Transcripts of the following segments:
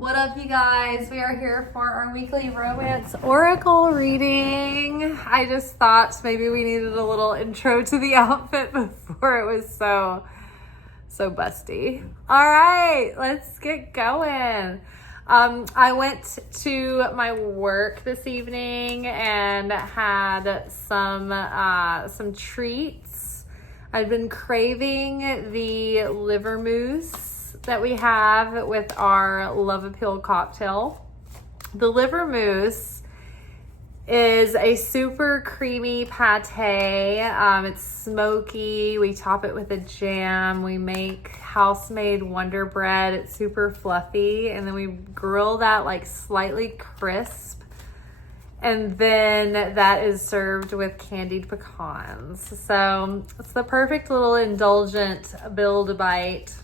What up, you guys? We are here for our weekly romance oracle reading. I just thought maybe we needed a little intro to the outfit before it was so busty. All right, let's get going. I went to my work this evening and had some treats. I've been craving the liver mousse that we have with our Love Appeal cocktail. The liver mousse is a super creamy pate. It's smoky. We top it with a jam. We make house-made Wonder Bread. It's super fluffy. And then we grill that like slightly crisp. And then that is served with candied pecans. So it's the perfect little indulgent build-a-bite.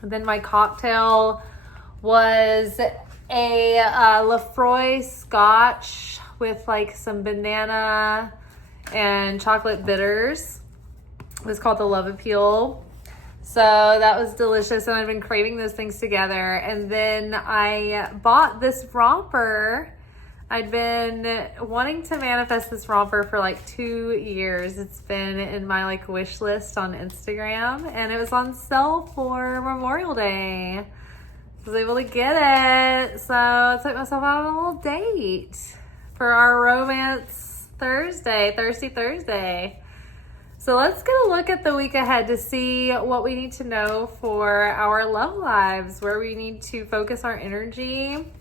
And then my cocktail was a Lafroy scotch with like some banana and chocolate bitters. It was called the Love Appeal. So that was delicious, and I've been craving those things together. And then I bought this romper. I'd been wanting to manifest this romper for like 2 years. It's been in my like wish list on Instagram, and it was on sale for Memorial Day. I was able to get it. So I took myself out on a little date for our romance Thirsty Thursday. So let's get a look at the week ahead to see what we need to know for our love lives, where we need to focus our energy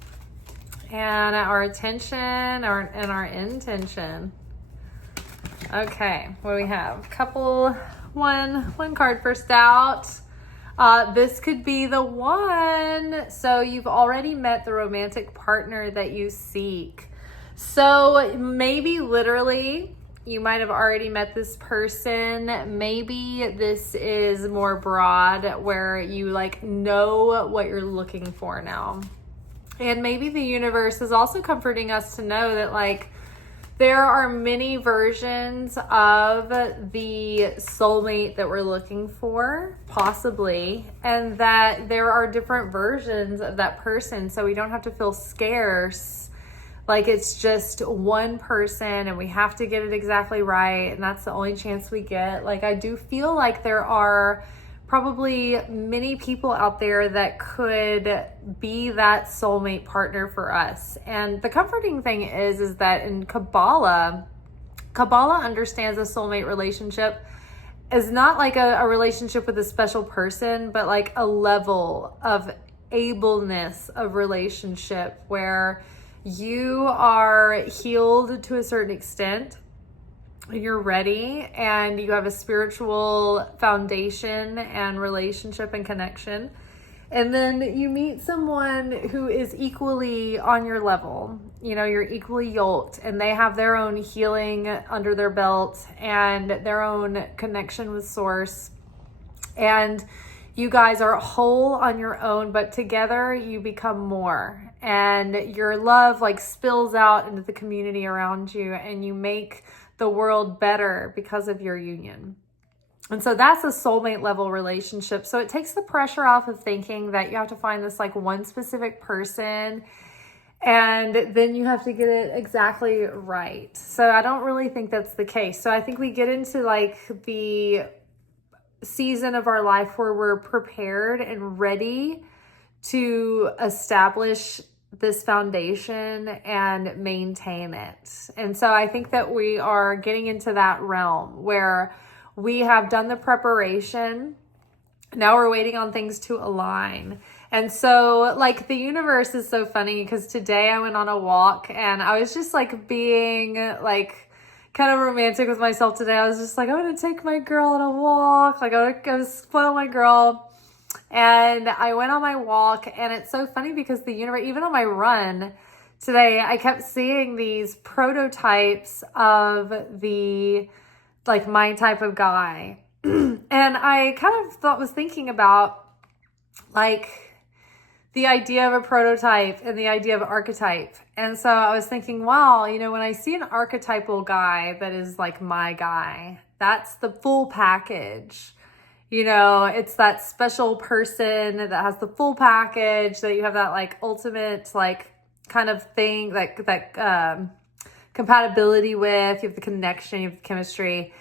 and our attention and our intention. Okay, what do we have? One card first out. This could be the one. So you've already met the romantic partner that you seek. So maybe literally you might have already met this person. Maybe this is more broad, where you like know what you're looking for now. And maybe the universe is also comforting us to know that like there are many versions of the soulmate that we're looking for, possibly, and that there are different versions of that person, so we don't have to feel scarce like it's just one person and we have to get it exactly right and that's the only chance we get. Like, I do feel like there are probably many people out there that could be that soulmate partner for us. And the comforting thing is that in Kabbalah understands a soulmate relationship as not like a relationship with a special person, but like a level of ableness of relationship where you are healed to a certain extent, you're ready, and you have a spiritual foundation and relationship and connection, and then you meet someone who is equally on your level. You know, you're equally yoked, and they have their own healing under their belt and their own connection with source, and you guys are whole on your own, but together you become more, and your love like spills out into the community around you, and you make the world better because of your union. And so that's a soulmate level relationship. So it takes the pressure off of thinking that you have to find this like one specific person and then you have to get it exactly right. So I don't really think that's the case. So I think we get into like the season of our life where we're prepared and ready to establish this foundation and maintain it. And so I think that we are getting into that realm where we have done the preparation. Now we're waiting on things to align. And so like the universe is so funny, because today I went on a walk and I was just like being like kind of romantic with myself today. I was just like, I'm going to take my girl on a walk. Like I'm going to spoil my girl. And I went on my walk, and it's so funny because the universe, even on my run today, I kept seeing these prototypes of the, like, my type of guy. And I kind of was thinking about, like, the idea of a prototype and the idea of archetype. And so I was thinking, wow, you know, when I see an archetypal guy that is like my guy, that's the full package. You know, it's that special person that has the full package, that you have that like ultimate like kind of thing, that compatibility with, you have the connection, you have the chemistry.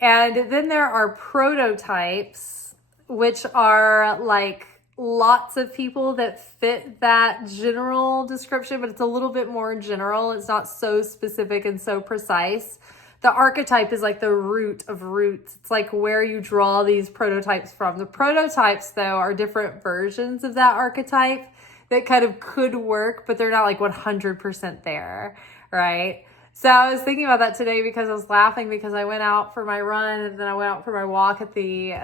And then there are prototypes, which are like lots of people that fit that general description, but it's a little bit more general. It's not so specific and so precise. The archetype is like the root of roots. It's like where you draw these prototypes from. The prototypes, though, are different versions of that archetype that kind of could work, but they're not like 100% there, right? So I was thinking about that today because I was laughing because I went out for my run and then I went out for my walk at the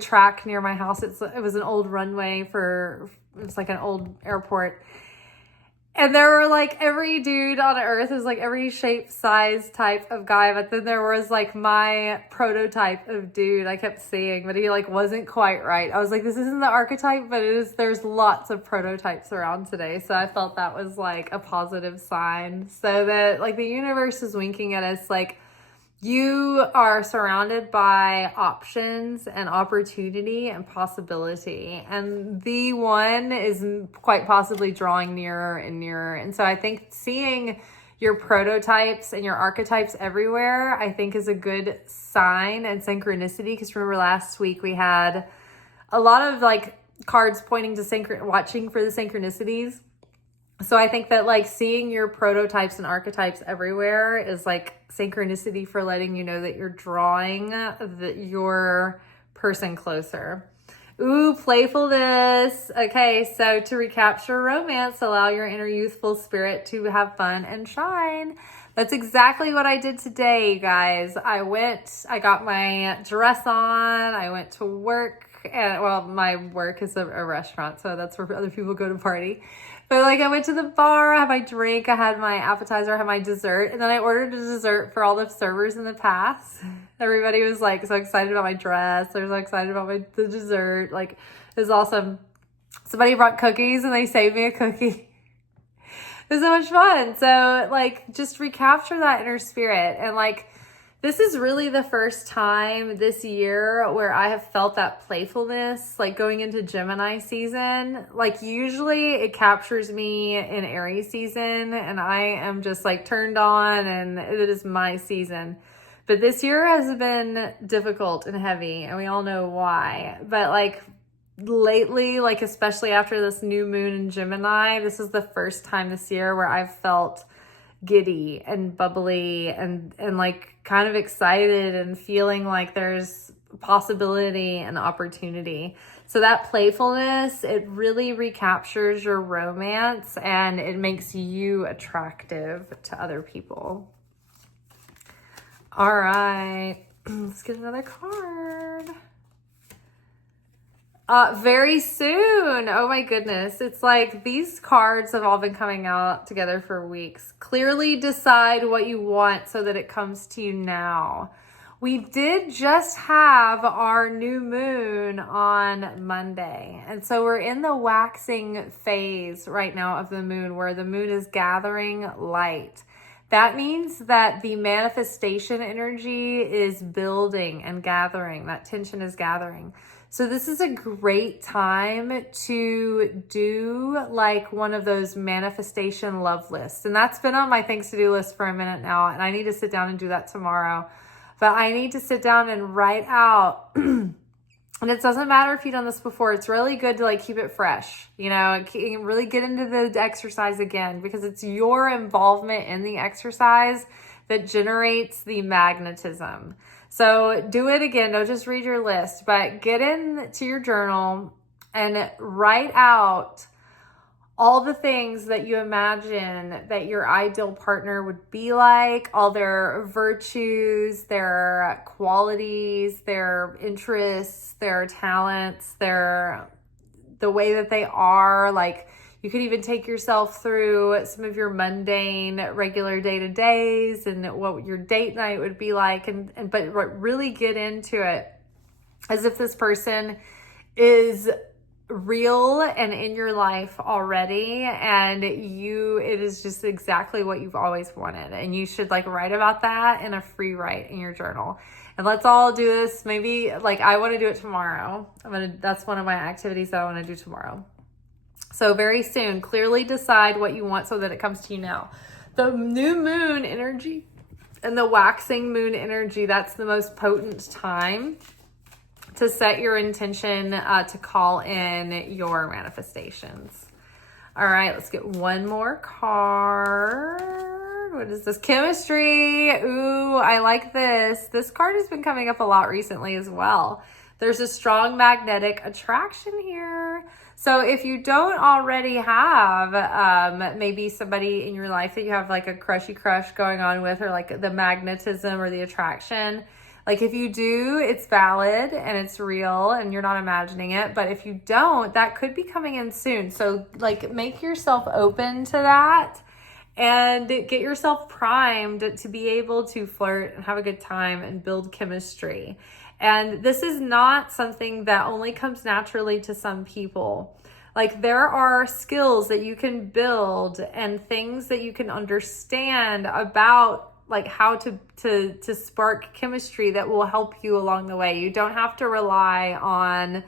track near my house. It was an old runway it was like an old airport. And there were like every dude on earth, is like every shape, size, type of guy. But then there was like my prototype of dude I kept seeing, but he like wasn't quite right. I was like, this isn't the archetype, but it is. There's lots of prototypes around today. So I felt that was like a positive sign. So that like the universe is winking at us like, you are surrounded by options and opportunity and possibility. And the one is quite possibly drawing nearer and nearer. And so I think seeing your prototypes and your archetypes everywhere, I think is a good sign and synchronicity. Because remember last week we had a lot of like cards pointing to watching for the synchronicities. So I think that like seeing your prototypes and archetypes everywhere is like synchronicity for letting you know that you're drawing your person closer. Ooh, playfulness. Okay, so to recapture romance, allow your inner youthful spirit to have fun and shine. That's exactly what I did today, you guys. I got my dress on, I went to work, and well, my work is a restaurant, so that's where other people go to party. But like I went to the bar, I had my drink, I had my appetizer, I had my dessert, and then I ordered a dessert for all the servers in the past. Everybody was like so excited about my dress. They were so excited about the dessert. Like it was awesome. Somebody brought cookies and they saved me a cookie. It was so much fun. So like just recapture that inner spirit. And like this is really the first time this year where I have felt that playfulness, like going into Gemini season. Like usually it captures me in Aries season and I am just like turned on and it is my season. But this year has been difficult and heavy and we all know why. But like lately, like especially after this new moon in Gemini, this is the first time this year where I've felt giddy and bubbly and like kind of excited and feeling like there's possibility and opportunity. So that playfulness, it really recaptures your romance and it makes you attractive to other people. All right, let's get another card. Very soon. Oh my goodness. It's like these cards have all been coming out together for weeks. Clearly decide what you want so that it comes to you now. We did just have our new moon on Monday. And so we're in the waxing phase right now of the moon where the moon is gathering light. That means that the manifestation energy is building and gathering. That tension is gathering. So this is a great time to do like one of those manifestation love lists. And that's been on my things to do list for a minute now. And I need to sit down and do that tomorrow. But I need to sit down and write out, and it doesn't matter if you've done this before. It's really good to like keep it fresh, you know, really get into the exercise again because it's your involvement in the exercise that generates the magnetism. So do it again. Don't just read your list, but get into your journal and write out all the things that you imagine that your ideal partner would be like, all their virtues, their qualities, their interests, their talents, the way that they are. Like you could even take yourself through some of your mundane, regular day-to-days and what your date night would be like, but really get into it as if this person is real and in your life already, and it is just exactly what you've always wanted. And you should like write about that in a free write in your journal. And let's all do this. Maybe like I want to do it tomorrow. That's one of my activities that I want to do tomorrow. So very soon, clearly decide what you want so that it comes to you now. The new moon energy and the waxing moon energy, that's the most potent time to set your intention to call in your manifestations. All right, let's get one more card. What is this? Chemistry. Ooh, I like this. This card has been coming up a lot recently as well. There's a strong magnetic attraction here. So if you don't already have maybe somebody in your life that you have like a crushy crush going on with, or like the magnetism or the attraction, like if you do, it's valid and it's real and you're not imagining it. But if you don't, that could be coming in soon. So like make yourself open to that and get yourself primed to be able to flirt and have a good time and build chemistry. And this is not something that only comes naturally to some people. Like there are skills that you can build and things that you can understand about like how to spark chemistry that will help you along the way. You don't have to rely on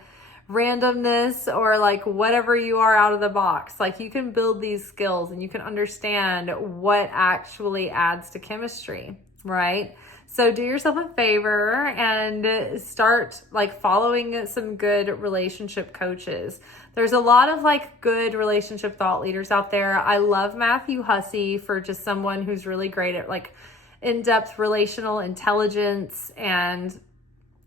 randomness or like whatever you are out of the box. Like you can build these skills and you can understand what actually adds to chemistry, right? So do yourself a favor and start like following some good relationship coaches. There's a lot of like good relationship thought leaders out there. I love Matthew Hussey for just someone who's really great at like in-depth relational intelligence and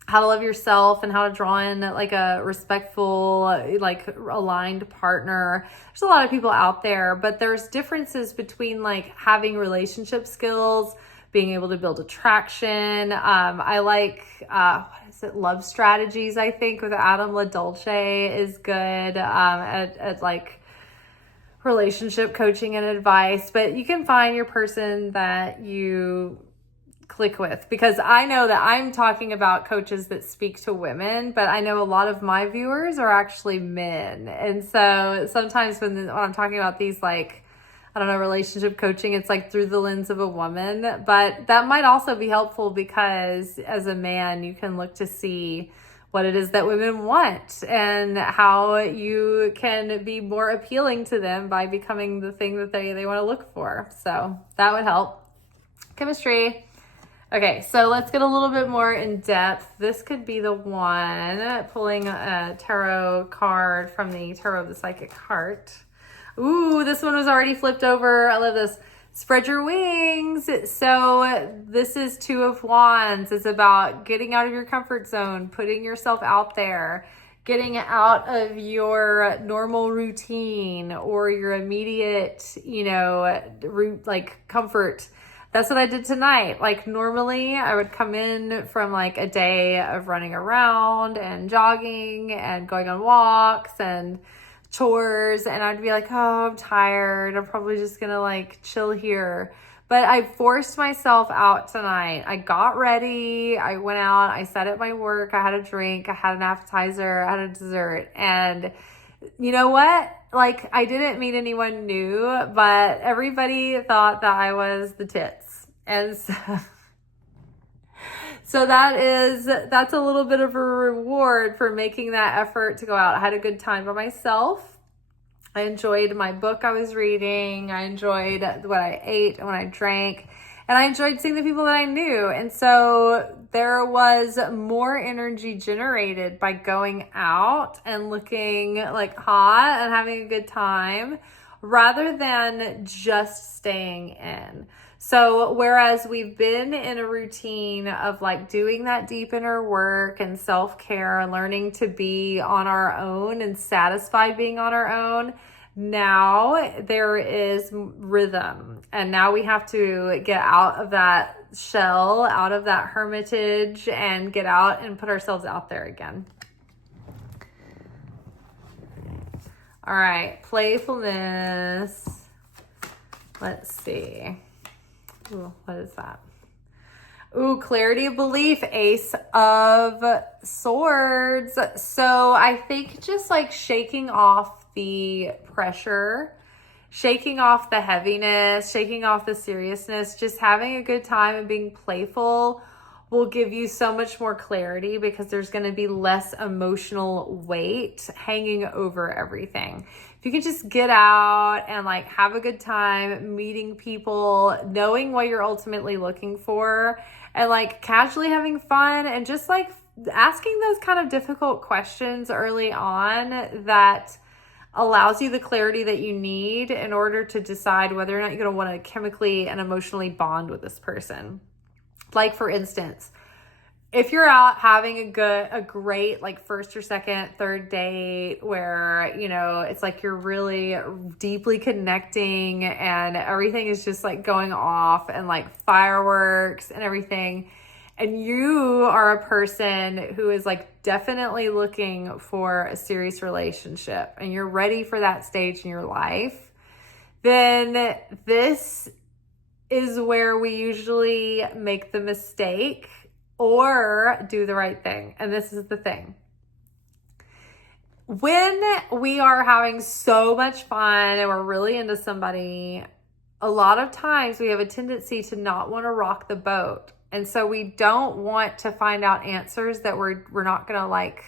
how to love yourself and how to draw in like a respectful, like aligned partner. There's a lot of people out there, but there's differences between like having relationship skills, being able to build attraction. I like, what is it? Love Strategies, I think, with Adam LaDolce is good at like relationship coaching and advice. But you can find your person that you click with, because I know that I'm talking about coaches that speak to women, but I know a lot of my viewers are actually men. And so sometimes when I'm talking about these like, I don't know, relationship coaching, it's like through the lens of a woman, but that might also be helpful because as a man, you can look to see what it is that women want and how you can be more appealing to them by becoming the thing that they want to look for. So that would help. Chemistry. Okay, so let's get a little bit more in depth. This could be the one, pulling a tarot card from the Tarot of the Psychic Heart. Ooh, this one was already flipped over. I love this. Spread your wings. So this is Two of Wands. It's about getting out of your comfort zone, putting yourself out there, getting out of your normal routine or your immediate, like comfort. That's what I did tonight. Like normally I would come in from like a day of running around and jogging and going on walks and chores, and I'd be like, oh, I'm tired. I'm probably just gonna like chill here. But I forced myself out tonight. I got ready. I went out. I sat at my work. I had a drink. I had an appetizer. I had a dessert. And you know what? Like I didn't meet anyone new, but everybody thought that I was the tits. And so that's a little bit of a reward for making that effort to go out. I had a good time by myself. I enjoyed my book I was reading. I enjoyed what I ate and what I drank. And I enjoyed seeing the people that I knew. And so there was more energy generated by going out and looking like hot and having a good time rather than just staying in. So whereas we've been in a routine of like doing that deep inner work and self-care and learning to be on our own and satisfied being on our own, now there is rhythm. And now we have to get out of that shell, out of that hermitage, and get out and put ourselves out there again. All right, playfulness. Let's see. Ooh, what is that? Ooh, clarity of belief, Ace of Swords. So I think just like shaking off the pressure, shaking off the heaviness, shaking off the seriousness, just having a good time and being playful will give you so much more clarity because there's going to be less emotional weight hanging over everything. If you can just get out and like have a good time meeting people, knowing what you're ultimately looking for, and like casually having fun and just like asking those kind of difficult questions early on, that allows you the clarity that you need in order to decide whether or not you're going to want to chemically and emotionally bond with this person. Like, for instance, if you're out having a great like first or second, third date where, you know, it's like you're really deeply connecting and everything is just like going off and like fireworks and everything, and you are a person who is like definitely looking for a serious relationship and you're ready for that stage in your life, then this is where we usually make the mistake or do the right thing. And this is the thing. When we are having so much fun and we're really into somebody, a lot of times we have a tendency to not want to rock the boat. And so we don't want to find out answers that we're not going to like,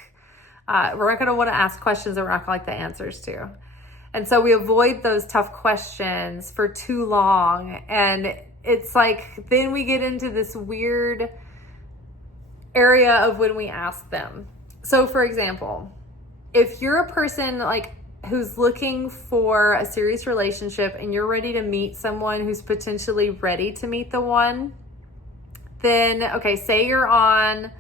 we're not going to want to ask questions that we're not going to like the answers to. And so we avoid those tough questions for too long. And it's like, then we get into this weird area of when we ask them. So for example, if you're a person like who's looking for a serious relationship and you're ready to meet someone who's potentially ready to meet the one, then, okay, say you're on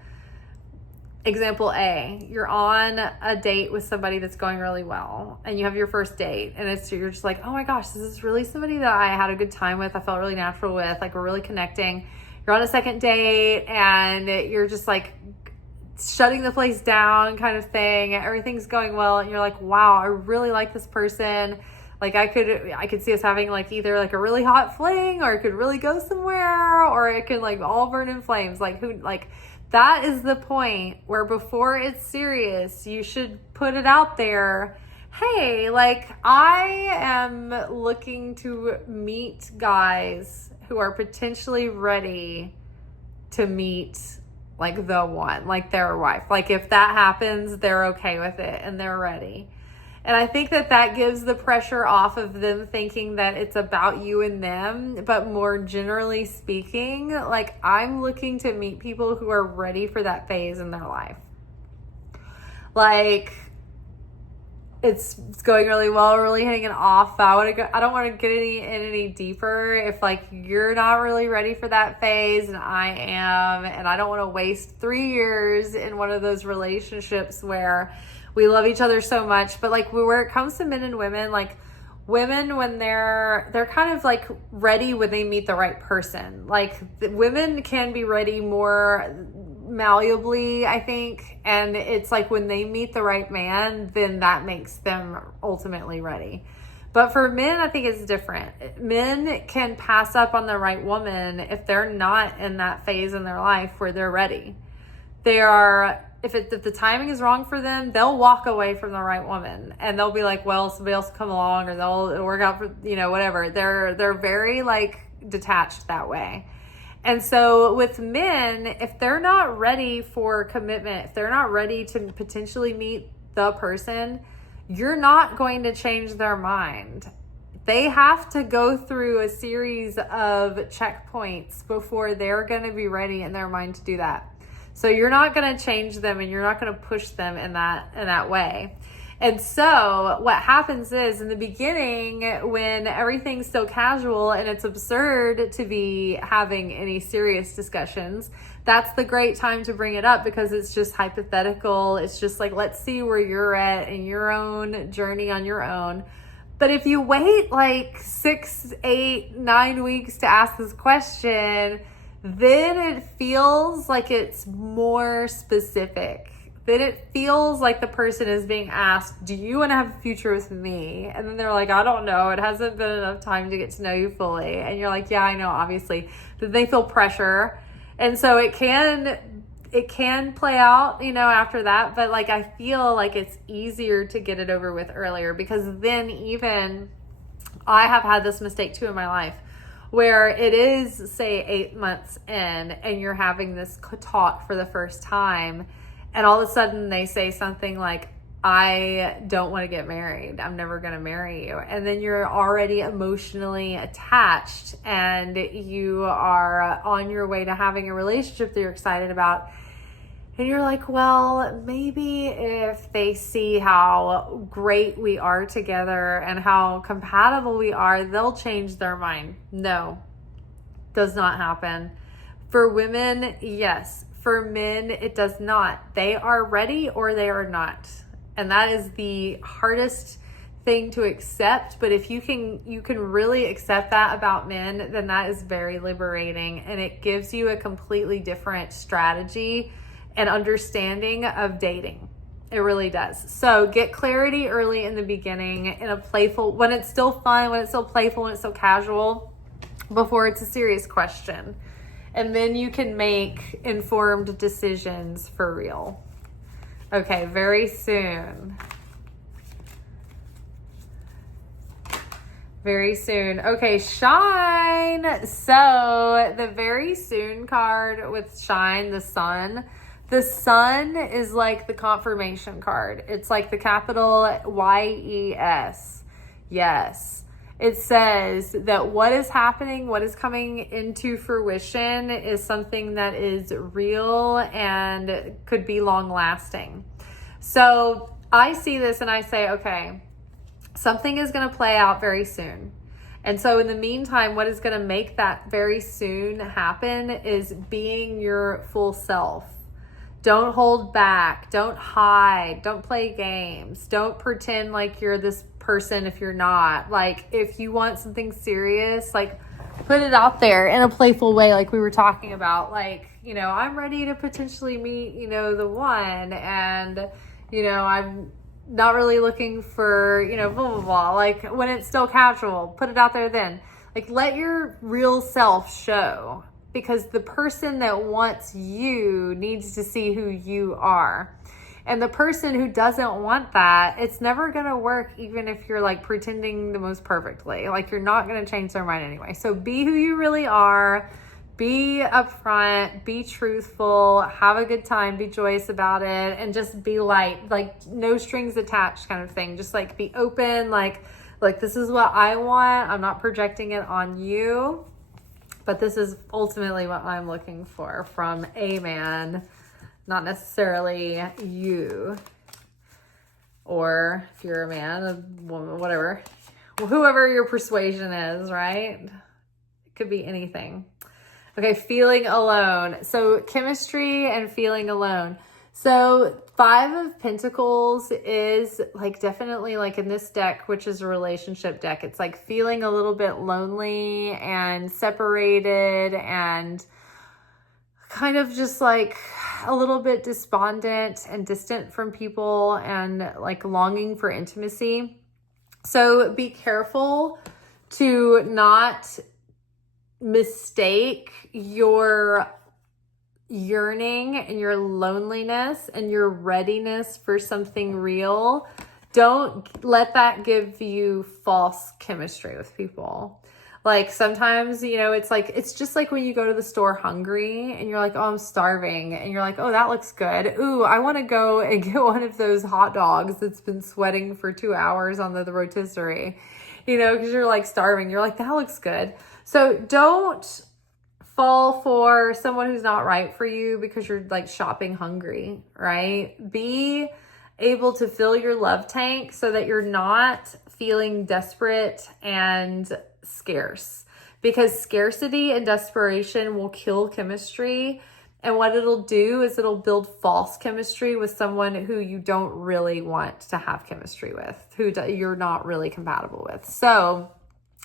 example A, you're on a date with somebody that's going really well and you have your first date and you're just like, oh my gosh, this is really somebody that I had a good time with. I felt really natural with, like we're really connecting. You're on a second date and you're just like shutting the place down kind of thing. Everything's going well. And you're like, wow, I really like this person. Like I could see us having like either like a really hot fling, or it could really go somewhere, or it could like all burn in flames. That is the point where before it's serious, you should put it out there. Hey, like I am looking to meet guys who are potentially ready to meet like the one, like their wife. Like if that happens, they're okay with it and they're ready. And I think that gives the pressure off of them thinking that it's about you and them. But more generally speaking, like I'm looking to meet people who are ready for that phase in their life. Like it's going really well, really hitting it off. I don't want to get any deeper if like you're not really ready for that phase and I am, and I don't want to waste 3 years in one of those relationships where we love each other so much. But like where it comes to men and women, like women, when they're kind of like ready when they meet the right person. Like women can be ready more malleably, I think, and it's like when they meet the right man, then that makes them ultimately ready. But for men, I think it's different. Men can pass up on the right woman if they're not in that phase in their life where they're ready. If the timing is wrong for them, they'll walk away from the right woman and they'll be like, well, somebody else will come along, or they'll work out for, whatever. They're very like detached that way. And so with men, if they're not ready for commitment, if they're not ready to potentially meet the person, you're not going to change their mind. They have to go through a series of checkpoints before they're going to be ready in their mind to do that. So you're not going to change them and you're not going to push them in that way. And so what happens is in the beginning, when everything's so casual and it's absurd to be having any serious discussions, that's the great time to bring it up because it's just hypothetical. It's just like, let's see where you're at in your own journey on your own. But if you wait like 6, 8, 9 weeks to ask this question, then it feels like it's more specific. Then it feels like the person is being asked, do you want to have a future with me? And then they're like, I don't know. It hasn't been enough time to get to know you fully. And you're like, yeah, I know, obviously. But they feel pressure. And so it can play out, after that. But like, I feel like it's easier to get it over with earlier, because then even I have had this mistake too in my life where it is, say, 8 months in and you're having this talk for the first time, and all of a sudden they say something like, I don't want to get married. I'm never going to marry you. And then you're already emotionally attached and you are on your way to having a relationship that you're excited about. And you're like, well, maybe if they see how great we are together and how compatible we are, they'll change their mind. No, does not happen. For women, yes. For men, it does not. They are ready or they are not. And that is the hardest thing to accept. But if you can really accept that about men, then that is very liberating. And it gives you a completely different strategy and understanding of dating. It really does. So get clarity early in the beginning in a playful, when it's still fun, when it's still playful, when it's still casual, before it's a serious question. And then you can make informed decisions for real. Okay, very soon. Very soon. Okay, shine. So the very soon card with shine, the sun. The sun is like the confirmation card. It's like the capital YES. Yes. It says that what is happening, what is coming into fruition is something that is real and could be long lasting. So I see this and I say, okay, something is going to play out very soon. And so in the meantime, what is going to make that very soon happen is being your full self. Don't hold back. Don't hide. Don't play games. Don't pretend like you're this person if you're not. Like, if you want something serious, like, put it out there in a playful way, like we were talking about. Like, you know, I'm ready to potentially meet, you know, the one, and, you know, I'm not really looking for, you know, blah, blah, blah. Like, when it's still casual, put it out there then. Like, let your real self show. Because the person that wants you needs to see who you are. And the person who doesn't want that, it's never going to work even if you're like pretending the most perfectly. Like, you're not going to change their mind anyway. So be who you really are. Be upfront. Be truthful. Have a good time. Be joyous about it. And just be light. Like, no strings attached kind of thing. Just like be open. Like this is what I want. I'm not projecting it on you. But this is ultimately what I'm looking for from a man, not necessarily you. Or if you're a man, a woman, whatever. Whoever your persuasion is, right? It could be anything. Okay, feeling alone. So chemistry and feeling alone. So 5 of Pentacles is like definitely like in this deck, which is a relationship deck, it's like feeling a little bit lonely and separated and kind of just like a little bit despondent and distant from people and like longing for intimacy. So be careful to not mistake your yearning and your loneliness and your readiness for something real. Don't let that give you false chemistry with people. Like, sometimes, you know, it's like, it's just like when you go to the store hungry and you're like, oh, I'm starving. And you're like, oh, that looks good. Ooh, I want to go and get one of those hot dogs that's been sweating for 2 hours on the rotisserie, you know, because you're like starving. You're like, that looks good. So don't fall for someone who's not right for you because you're like shopping hungry, right? Be able to fill your love tank so that you're not feeling desperate and scarce, because scarcity and desperation will kill chemistry. And what it'll do is it'll build false chemistry with someone who you don't really want to have chemistry with, who you're not really compatible with. So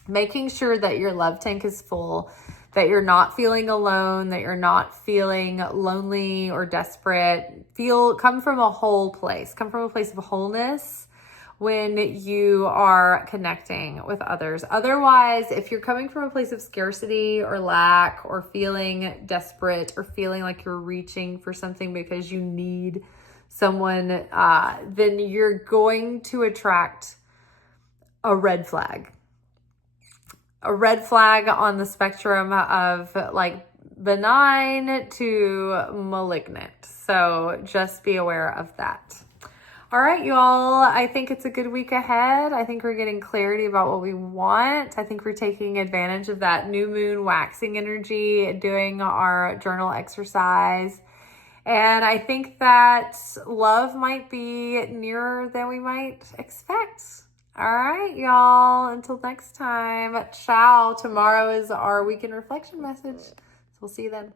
making sure that your love tank is full, that you're not feeling alone, that you're not feeling lonely or desperate. Come from a whole place. Come from a place of wholeness when you are connecting with others. Otherwise, if you're coming from a place of scarcity or lack or feeling desperate or feeling like you're reaching for something because you need someone, then you're going to attract a red flag. a red flag on the spectrum of like benign to malignant. So just be aware of that. All right, y'all. I think it's a good week ahead. I think we're getting clarity about what we want. I think we're taking advantage of that new moon waxing energy, doing our journal exercise. And I think that love might be nearer than we might expect. All right, y'all. Until next time, ciao. Tomorrow is our weekend reflection message. So we'll see you then.